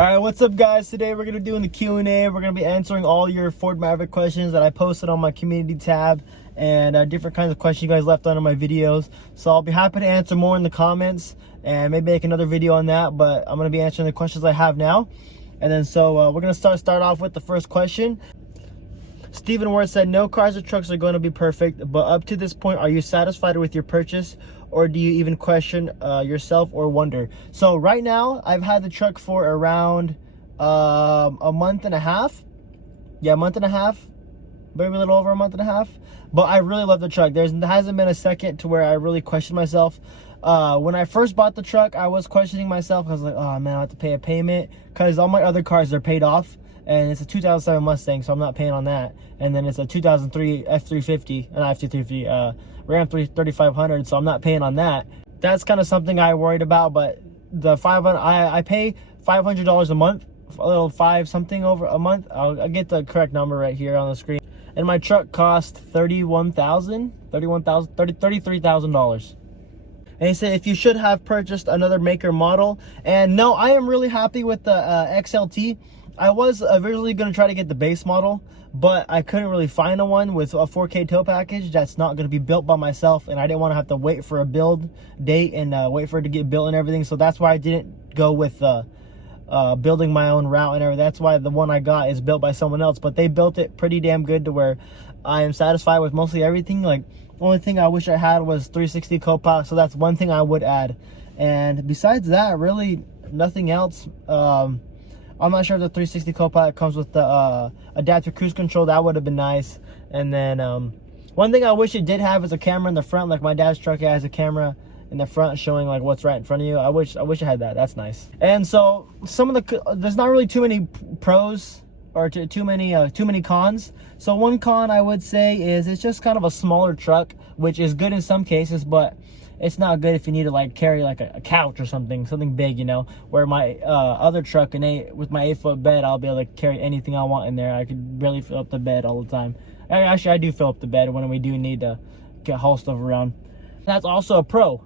All right, what's up, guys? Today we're gonna be doing the Q&A. We're gonna be answering all your Ford Maverick questions that I posted on my community tab, and different kinds of questions you guys left under my videos. So I'll be happy to answer more in the comments and maybe make another video on that. But I'm gonna be answering the questions I have now, and then we're gonna start off with the first question. Stephen Ward said, no cars or trucks are going to be perfect, but up to this point, are you satisfied with your purchase, or do you even question yourself or wonder? So right now, I've had the truck for around a month and a half. Yeah, a month and a half, maybe a little over a month and a half. But I really love the truck. There hasn't been a second to where I really questioned myself. When I first bought the truck, I was questioning myself. I was like, oh man, I have to pay a payment, because all my other cars are paid off. And it's a 2007 Mustang, so I'm not paying on that. And then it's a 2003 F350, not F250, Ram 3500, so I'm not paying on that. That's kind of something I worried about. But the 500, I pay $500 a month, a little 5 something over a month. I'll get the correct number right here on the screen. And my truck cost $33,000. And he said, if you should have purchased another maker model. And no, I am really happy with the XLT. I was originally going to try to get the base model, but I couldn't really find one with a 4K tow package that's not going to be built by myself, and I didn't want to have to wait for a build date and wait for it to get built and everything. So that's why I didn't go with building my own route and everything. That's why the one I got is built by someone else, but they built it pretty damn good to where I am satisfied with mostly everything. Like, the only thing I wish I had was 360 co-pilot, so that's one thing I would add. And besides that, really nothing else. I'm not sure if the 360 co-pilot comes with the adaptive cruise control. That would have been nice. And then one thing I wish it did have is a camera in the front. Like my dad's truck has a camera in the front showing like what's right in front of you. I wish it had that. That's nice. And so there's not really too many pros or too many cons. So one con I would say is it's just kind of a smaller truck, which is good in some cases, but it's not good if you need to like carry like a couch or something big, you know, where my other truck with my 8-foot bed, I'll be able to carry anything I want in there. I could barely fill up the bed all the time. Actually, I do fill up the bed when we do need to haul stuff around. That's also a pro.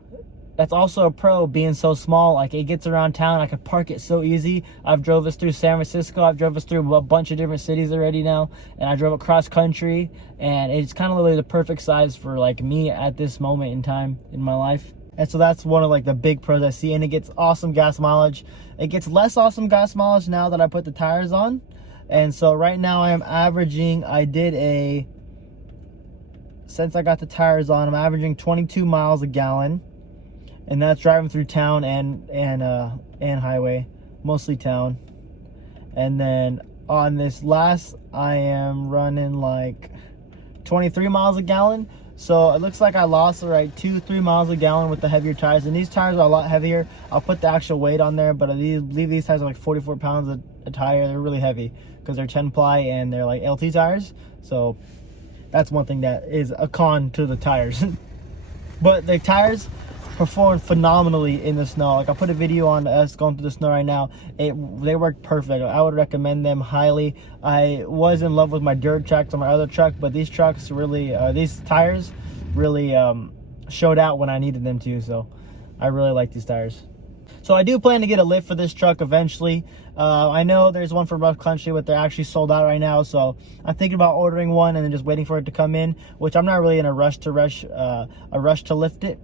That's also a pro, being so small. Like, it gets around town. I could park it so easy. I've drove us through San Francisco. I've drove us through a bunch of different cities already now. And I drove across country. And it's kind of really the perfect size for, like, me at this moment in time in my life. And so that's one of, like, the big pros I see. And it gets awesome gas mileage. It gets less awesome gas mileage now that I put the tires on. And so right now I am averaging, since I got the tires on, I'm averaging 22 miles a gallon. And that's driving through town and highway, mostly town. And then on this last, I am running like 23 miles a gallon. So it looks like I lost like 2-3 miles a gallon with the heavier tires. And these tires are a lot heavier. I'll put the actual weight on there, but I believe these tires are like 44 pounds a tire. They're really heavy because they're 10 ply and they're like LT tires. So that's one thing that is a con to the tires. But the tires performed phenomenally in the snow. Like, I put a video on us going through the snow right now. They work perfect. I would recommend them highly. I was in love with my dirt tracks on my other truck, but these trucks really, these tires really showed out when I needed them to. So I really like these tires. So I do plan to get a lift for this truck eventually. I know there's one for rough country, but they're actually sold out right now. So I'm thinking about ordering one and then just waiting for it to come in, which I'm not really in a rush to lift it,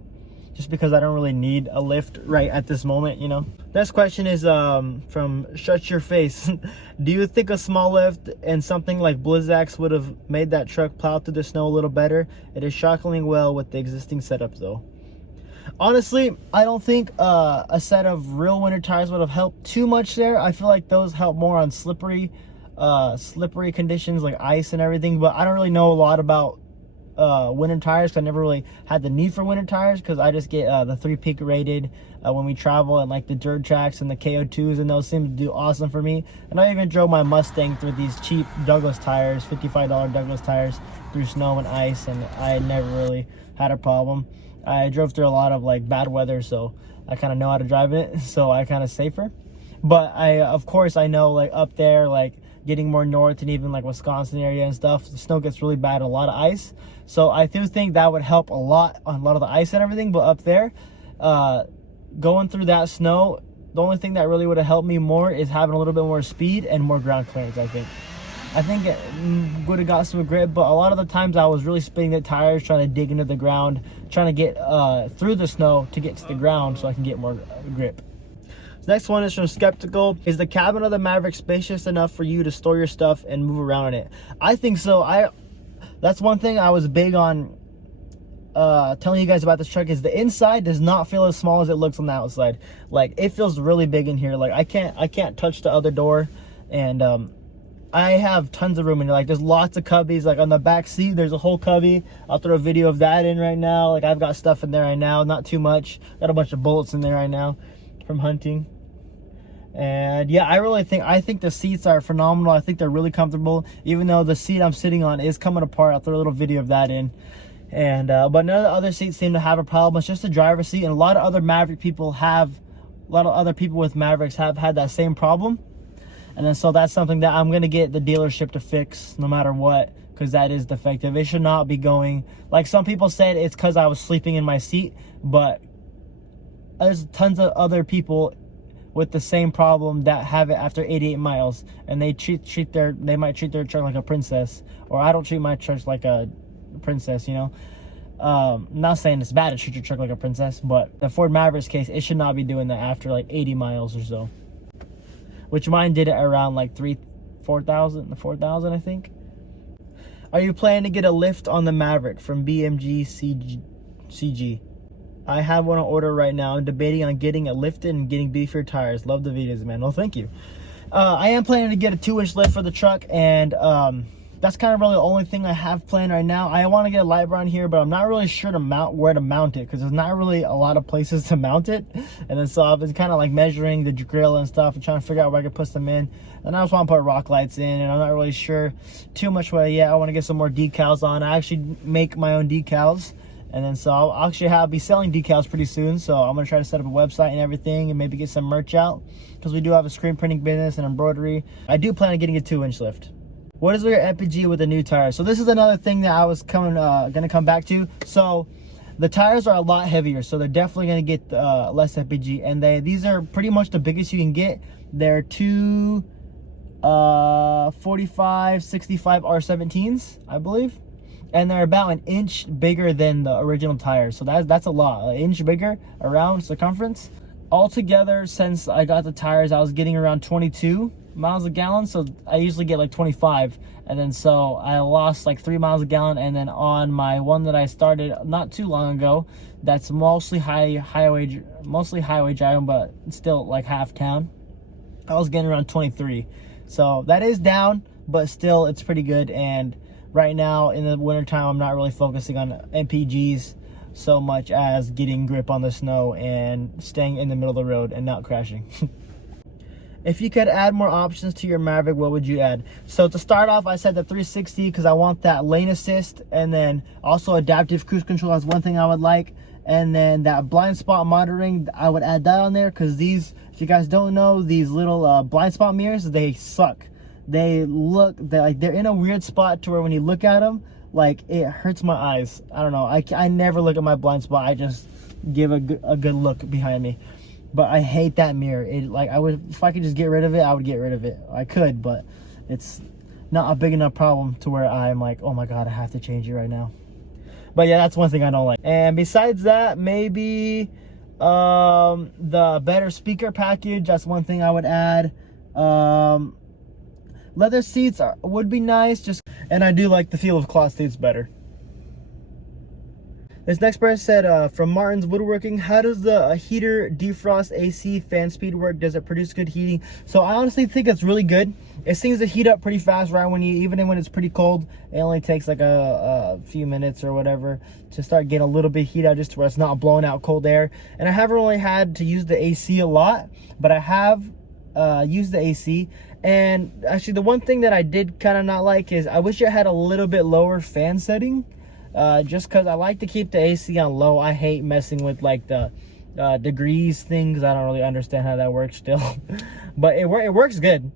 just because I don't really need a lift right at this moment, you know. Next question is from Shut Your Face. Do you think a small lift and something like Blizzaks would have made that truck plow through the snow a little better? It is shockingly well with the existing setup though. Honestly, I don't think a set of real winter tires would have helped too much there. I feel like those help more on slippery conditions like ice and everything, but I don't really know a lot about winter tires, because I never really had the need for winter tires, because I just get the 3-peak rated when we travel, and like the dirt tracks and the KO2s, and those seem to do awesome for me. And I even drove my Mustang through these cheap Douglas tires, $55 Douglas tires, through snow and ice, and I never really had a problem. I drove through a lot of like bad weather, so I kind of know how to drive it, so I kind of safer. But of course I know, like up there, like getting more north and even like Wisconsin area and stuff, the snow gets really bad, a lot of ice. So I do think that would help a lot on a lot of the ice and everything. But up there, going through that snow, the only thing that really would have helped me more is having a little bit more speed and more ground clearance. I think it would have got some grip, but a lot of the times I was really spinning the tires, trying to dig into the ground, trying to get through the snow to get to the ground so I can get more grip. The next one is from Skeptical. Is the cabin of the Maverick spacious enough for you to store your stuff and move around in it? I think so. That's one thing I was big on telling you guys about this truck, is the inside does not feel as small as it looks on the outside. Like, it feels really big in here. Like, I can't touch the other door, and I have tons of room in here. Like, there's lots of cubbies. Like, on the back seat there's a whole cubby. I'll throw a video of that in right now. Like, I've got stuff in there right now, not too much. Got a bunch of bullets in there right now from hunting. And yeah, I think the seats are phenomenal. I think they're really comfortable, even though the seat I'm sitting on is coming apart. I'll throw a little video of that in. And but none of the other seats seem to have a problem. It's just the driver's seat, and a lot of other people with Mavericks have had that same problem. And then so that's something that I'm gonna get the dealership to fix no matter what, because that is defective. It should not be going, like some people said it's because I was sleeping in my seat, but there's tons of other people with the same problem that have it after 88 miles, and they might treat their truck like a princess, or I don't treat my truck like a princess, you know. Not saying it's bad to treat your truck like a princess, but the Ford Maverick's case, it should not be doing that after like 80 miles or so, which mine did it around like 4,000 I think. Are you planning to get a lift on the Maverick from BMG CG? I have one on order right now. I'm debating on getting it lifted and getting beefier tires. Love the videos, man. Well, thank you. I am planning to get a 2-inch lift for the truck, and that's kind of really the only thing I have planned right now. I want to get a light bar on here, but I'm not really sure where to mount it, because there's not really a lot of places to mount it. And then so I've been kind of like measuring the grill and stuff and trying to figure out where I can put them in. And I just want to put rock lights in, and I'm not really sure too much what yet. I want to get some more decals on. I actually make my own decals. And then so I'll actually be selling decals pretty soon. So I'm going to try to set up a website and everything, and maybe get some merch out, because we do have a screen printing business and embroidery. I do plan on getting a 2-inch lift. What is your MPG with the new tires? So this is another thing that I was going to come back to. So the tires are a lot heavier, so they're definitely going to get less MPG. And these are pretty much the biggest you can get. They're 245/65 R17s, I believe. And they're about 1 inch bigger than the original tires. So that's a lot, 1 inch bigger around circumference. Altogether, since I got the tires, I was getting around 22 miles a gallon. So I usually get like 25. And then so I lost like 3 miles a gallon. And then on my one that I started not too long ago, that's mostly highway driving, but still like half town, I was getting around 23. So that is down, but still it's pretty good. And right now in the wintertime, I'm not really focusing on MPGs so much as getting grip on the snow and staying in the middle of the road and not crashing. If you could add more options to your Maverick, what would you add? So to start off, I said the 360 because I want that lane assist, and then also adaptive cruise control is one thing I would like. And then that blind spot monitoring, I would add that on there, because these, if you guys don't know, these little blind spot mirrors, they suck. They're in a weird spot to where when you look at them, like, it hurts my eyes. I don't know. I never look at my blind spot. I just give a good look behind me. But I hate that mirror. If I could just get rid of it, I would get rid of it. I could, but it's not a big enough problem to where I'm like, oh my God, I have to change it right now. But yeah, that's one thing I don't like. And besides that, maybe the better speaker package. That's one thing I would add. Leather seats would be nice, and I do like the feel of cloth seats better. This next person said, from Martin's Woodworking, how does the heater defrost AC fan speed work? Does it produce good heating? So I honestly think it's really good. It seems to heat up pretty fast, right? Even when it's pretty cold, it only takes like a few minutes or whatever to start getting a little bit of heat out, just to where it's not blowing out cold air. And I haven't really had to use the AC a lot, but I have used the AC. And actually, the one thing that I did kind of not like is I wish it had a little bit lower fan setting. Just because I like to keep the AC on low. I hate messing with like the degrees things. I don't really understand how that works still. But it works good,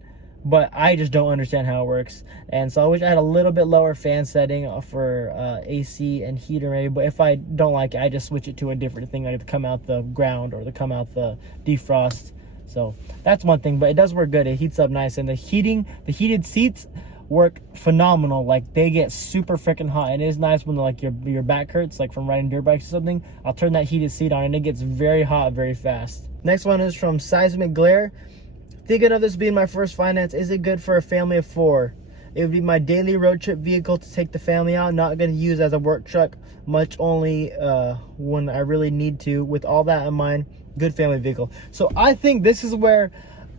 but I just don't understand how it works. And so I wish I had a little bit lower fan setting for AC and heater maybe. But if I don't like it, I just switch it to a different thing, like to come out the ground or to come out the defrost. So that's one thing, but it does work good. It heats up nice, and the heated seats work phenomenal. Like, they get super freaking hot, and it is nice when like your back hurts, like from riding dirt bikes or something. I'll turn that heated seat on and it gets very hot very fast. Next one is from Seismic Glare. Thinking of this being my first finance, is it good for a family of 4? It would be my daily road trip vehicle to take the family out. Not going to use as a work truck, much only when I really need to. With all that in mind, good family vehicle. So I think this is where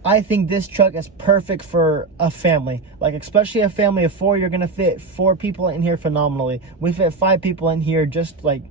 I think this truck is perfect for a family. Like, especially a family of 4, you're going to fit 4 people in here phenomenally. We fit 5 people in here just like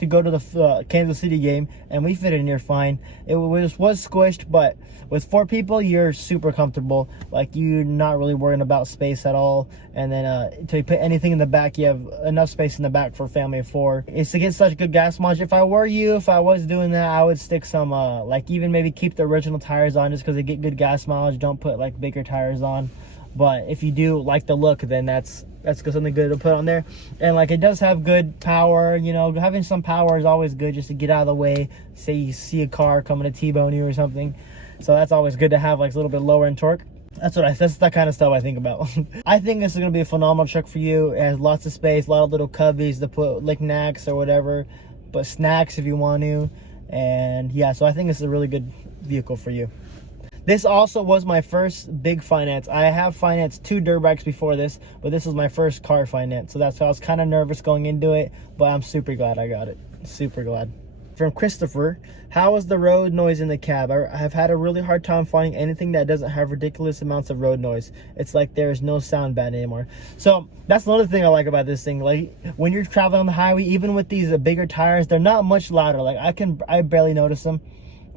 to go to the Kansas City game, and we fit in here fine. It was squished, but with 4 people, you're super comfortable. Like, you're not really worrying about space at all. And then until you put anything in the back, you have enough space in the back for a family of 4. It's to get such good gas mileage. If I were you, if I was doing that, I would stick some like, even maybe keep the original tires on just because they get good gas mileage. Don't put like bigger tires on. But if you do like the look, then that's something good to put on there. And like, it does have good power. You know, having some power is always good just to get out of the way. Say you see a car coming to T-bone you or something. So that's always good to have, like, a little bit lower in torque. That's that kind of stuff I think about. I think this is going to be a phenomenal truck for you. It has lots of space, a lot of little cubbies to put knickknacks or whatever, but snacks if you want to. And yeah, so I think this is a really good vehicle for you. This also was my first big finance. I have financed 2 dirt bikes before this, but this was my first car finance. So that's why I was kind of nervous going into it, but I'm super glad I got it. Super glad. From Christopher, how is the road noise in the cab? I have had a really hard time finding anything that doesn't have ridiculous amounts of road noise. It's like there is no sound bad anymore. So that's another thing I like about this thing. Like, when you're traveling on the highway, even with these bigger tires, they're not much louder. Like, I barely notice them.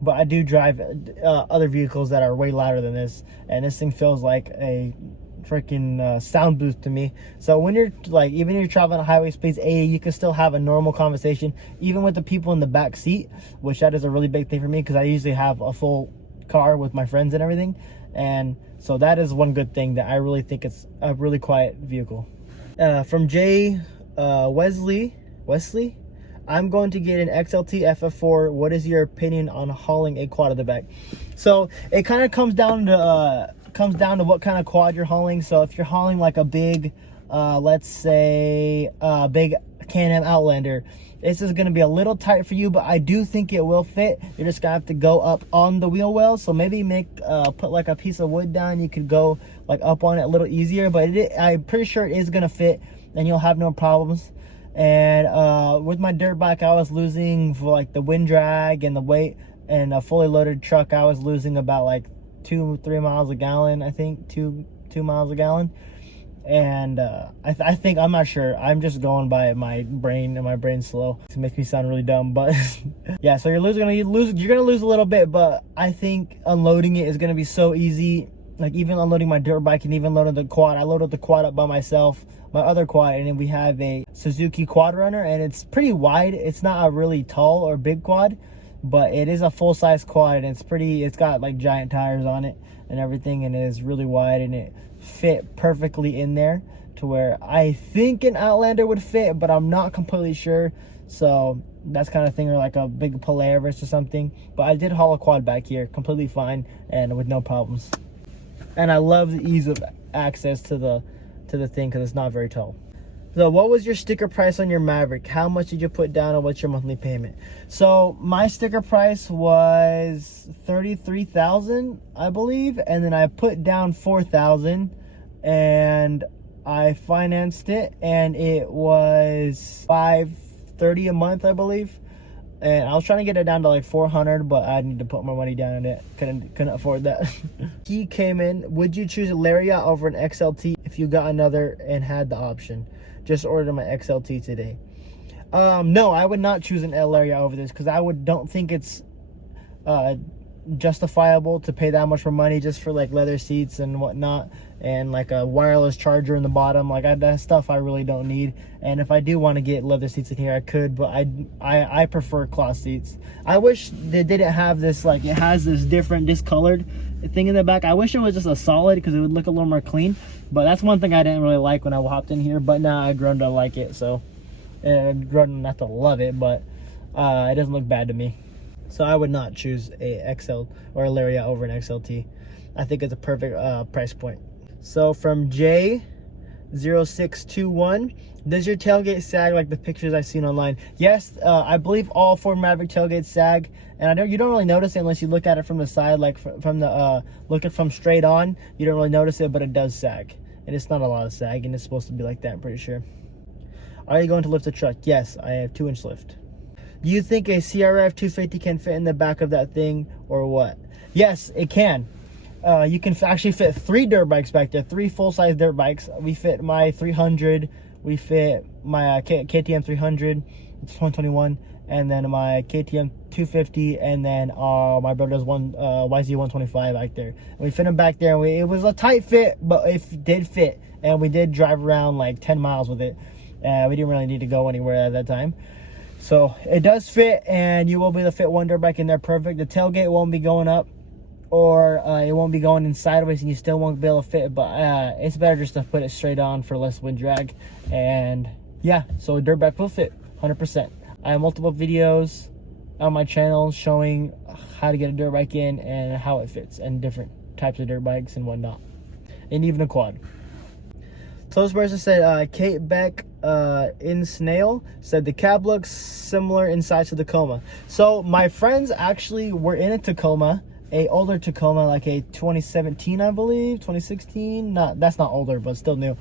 But I do drive other vehicles that are way louder than this, and this thing feels like a freaking sound booth to me. So when you're like, even if you're traveling at highway speeds 80, you can still have a normal conversation, even with the people in the back seat, which that is a really big thing for me because I usually have a full car with my friends and everything. And so that is one good thing, that I really think it's a really quiet vehicle. From Jay Wesley, I'm going to get an XLT FF4. What is your opinion on hauling a quad at the back? So it kind of comes down to what kind of quad you're hauling. So if you're hauling like a big, let's say a big Can-Am Outlander, this is going to be a little tight for you, but I do think it will fit. You're just going to have to go up on the wheel well. So maybe put like a piece of wood down. You could go like up on it a little easier, but I'm pretty sure it is going to fit and you'll have no problems. And with my dirt bike, I was losing for like the wind drag and the weight, and a fully loaded truck, I was losing about like 2-3 miles a gallon. I think 2 miles a gallon. And I think, I'm not sure, I'm just going by my brain, and my brain's slow. It makes me sound really dumb, but yeah, so you're gonna lose a little bit, but I think unloading it is gonna be so easy. Like, even unloading my dirt bike and even loading the quad, I loaded the quad up by myself, my other quad, and then we have a Suzuki Quad Runner, and it's pretty wide. It's not a really tall or big quad, but it is a full-size quad, and it's got like giant tires on it and everything, and it is really wide, and it fit perfectly in there to where I think an Outlander would fit, but I'm not completely sure. So that's kind of thing, or like a big Polaris or something. But I did haul a quad back here completely fine and with no problems. And I love the ease of access to the thing because it's not very tall. So what was your sticker price on your Maverick? How much did you put down, and what's your monthly payment? So my sticker price was $33,000, I believe, and then I put down $4,000, and I financed it, and it was $530 a month, I believe. And I was trying to get it down to like $400, but I need to put more money down in it. Couldn't afford that. He came in. Would you choose a Lariat over an XLT if you got another and had the option? Just ordered my XLT today. No, I would not choose an Lariat over this because I don't think it's justifiable to pay that much for money just for like leather seats and whatnot, and like a wireless charger in the bottom. Like that stuff I really don't need. And if I do want to get leather seats in here, I could, but I prefer cloth seats. I wish they didn't have this, like it has this different discolored thing in the back. I wish it was just a solid because it would look a little more clean. But that's one thing I didn't really like when I hopped in here, but now I've grown to like it. So I've grown not to love it, but it doesn't look bad to me. So I would not choose a XL or a lariat over an XLT. I think it's a perfect price point. So from J0621, does your tailgate sag like the pictures I've seen online? Yes, I believe all 4 Maverick tailgates sag, and you don't really notice it unless you look at it from the side, like from the looking from straight on. You don't really notice it, but it does sag, and it's not a lot of sag, and it's supposed to be like that, I'm pretty sure. Are you going to lift a truck? Yes, I have 2-inch lift. Do you think a CRF 250 can fit in the back of that thing, or what? Yes, it can. You can actually fit 3 dirt bikes back there, 3 full-size dirt bikes. We fit my 300, we fit my KTM 300, it's 2021, and then my KTM 250, and then my brother's YZ 125 back there. And we fit them back there, and it was a tight fit, but it did fit, and we did drive around like 10 miles with it. We didn't really need to go anywhere at that time. So it does fit, and you will be able to fit 1 dirt bike in there perfect. The tailgate won't be going up, or it won't be going in sideways, and you still won't be able to fit, but it's better just to put it straight on for less wind drag. And yeah, so a dirt bike will fit 100%. I have multiple videos on my channel showing how to get a dirt bike in and how it fits, and different types of dirt bikes and whatnot, and even a quad. So this person said, Kate Beck in Snail said the cab looks similar in size to the Tacoma. So my friends actually were in a Tacoma, a older Tacoma, like a 2017, I believe, 2016. That's not older, but still new,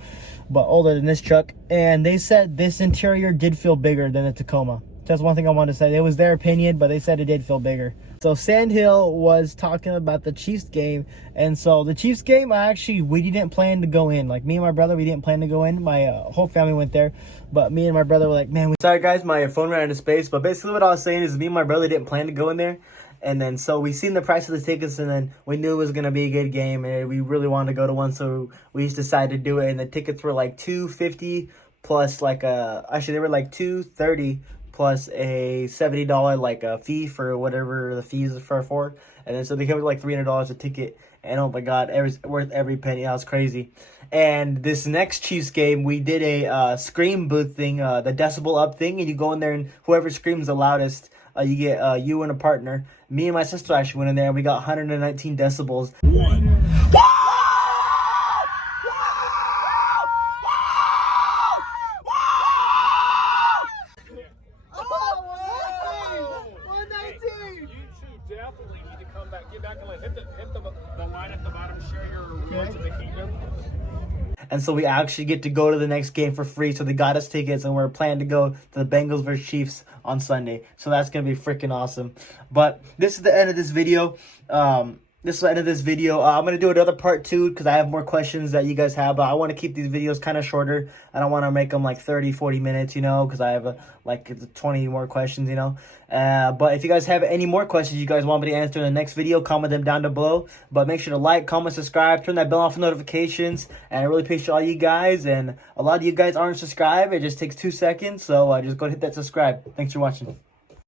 but older than this truck. And they said this interior did feel bigger than the Tacoma. That's one thing I wanted to say. It was their opinion, but they said it did feel bigger. So Sandhill was talking about the Chiefs game, and so the Chiefs game, we didn't plan to go in. Like me and my brother, we didn't plan to go in. My whole family went there, but me and my brother were like, man, sorry guys, my phone ran out of space. But basically what I was saying is me and my brother didn't plan to go in there. And then so we seen the price of the tickets, and then we knew it was going to be a good game, and we really wanted to go to one, so we just decided to do it. And the tickets were like $250 plus like they were like $230 plus a $70 like a fee for whatever the fees for. And then so they came with like $300 a ticket, and oh my god, it was worth every penny. That was crazy. And this next Chiefs game, we did a scream booth thing, the decibel up thing, and you go in there, and whoever screams the loudest, you get you and a partner. Me and my sister actually went in there, and we got 119 decibels. One. Definitely need to come back, get back and hit the line at the bottom, share your rewards of the kingdom. And so we actually get to go to the next game for free. So they got us tickets, and we're planning to go to the Bengals versus Chiefs on Sunday. So that's going to be freaking awesome. But this is the end of this video. I'm going to do another part 2 because I have more questions that you guys have. But I want to keep these videos kind of shorter. I don't want to make them like 30, 40 minutes, you know, because I have like 20 more questions, you know. But if you guys have any more questions you guys want me to answer in the next video, comment them down below. But make sure to like, comment, subscribe, turn that bell on for notifications. And I really appreciate all you guys. And a lot of you guys aren't subscribed. It just takes 2 seconds. So just go hit that subscribe. Thanks for watching.